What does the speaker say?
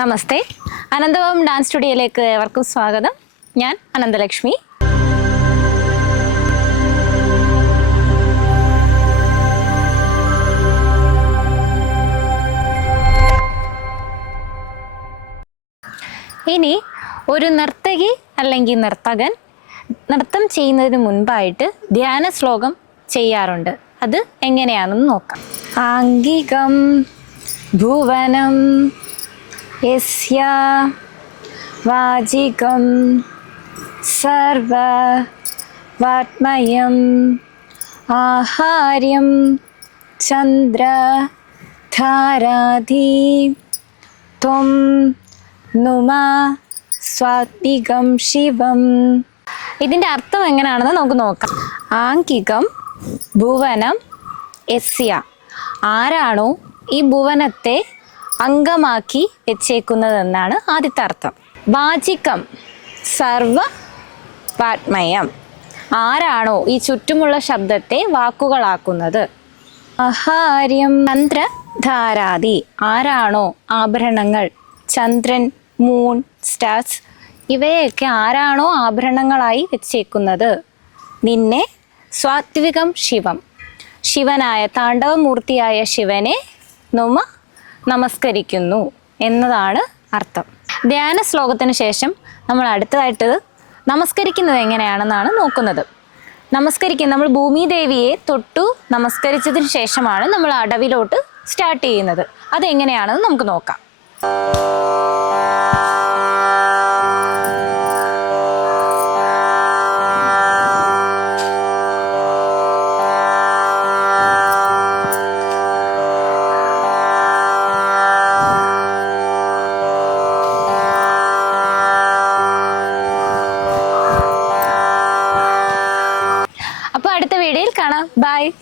നമസ്തേ, അനന്തഭവം dance സ്റ്റുഡിയോയിലേക്ക് ഏവർക്കും സ്വാഗതം. ഞാൻ അനന്തലക്ഷ്മി. ഇനി ഒരു നർത്തകി അല്ലെങ്കിൽ നർത്തകൻ നൃത്തം ചെയ്യുന്നതിന് മുൻപായിട്ട് ധ്യാന ശ്ലോകം ചെയ്യാറുണ്ട്. അത് എങ്ങനെയാണെന്ന് നോക്കാം. ആംഗികം ഭുവനം യസ്യ വാചികം സർവവാത്മയം ആഹാര്യം ചന്ദ്ര ധാരാധി ത്വം നുമ സ്വാത്വികം ശിവം. ഇതിൻ്റെ അർത്ഥം എങ്ങനെയാണെന്ന് നമുക്ക് നോക്കാം. ആംഗികം ഭുവനം യസ്യ, ആരാണോ ഈ ഭുവനത്തെ അംഗമാക്കി വെച്ചേക്കുന്നതെന്നാണ് ആദ്യത്തെ അർത്ഥം. വാചികം സർവവാത്മയം, ആരാണോ ഈ ചുറ്റുമുള്ള ശബ്ദത്തെ വാക്കുകളാക്കുന്നത്. ആഹാര്യം ചന്ദ്രധാരാദി, ആരാണോ ആഭരണങ്ങൾ, ചന്ദ്രൻ, മൂൺ, സ്റ്റാർസ് ഇവയൊക്കെ ആരാണോ ആഭരണങ്ങളായി വെച്ചേക്കുന്നത്. നിന്നെ സ്വാത്വികം ശിവം, ശിവനായ താണ്ഡവമൂർത്തിയായ ശിവനെ നുമ നമസ്കരിക്കുന്നു എന്നതാണ് അർത്ഥം. ധ്യാന ശ്ലോകത്തിന് ശേഷം നമ്മൾ അടുത്തതായിട്ട് നമസ്കരിക്കുന്നത് എങ്ങനെയാണെന്നാണ് നോക്കുന്നത്. നമ്മൾ ഭൂമിദേവിയെ തൊട്ടു നമസ്കരിച്ചതിന് ശേഷമാണ് നമ്മൾ അടവിലോട്ട് സ്റ്റാർട്ട് ചെയ്യുന്നത്. അതെങ്ങനെയാണെന്ന് നമുക്ക് നോക്കാം. അപ്പോൾ അടുത്ത വീഡിയോയിൽ കാണാം. ബൈ.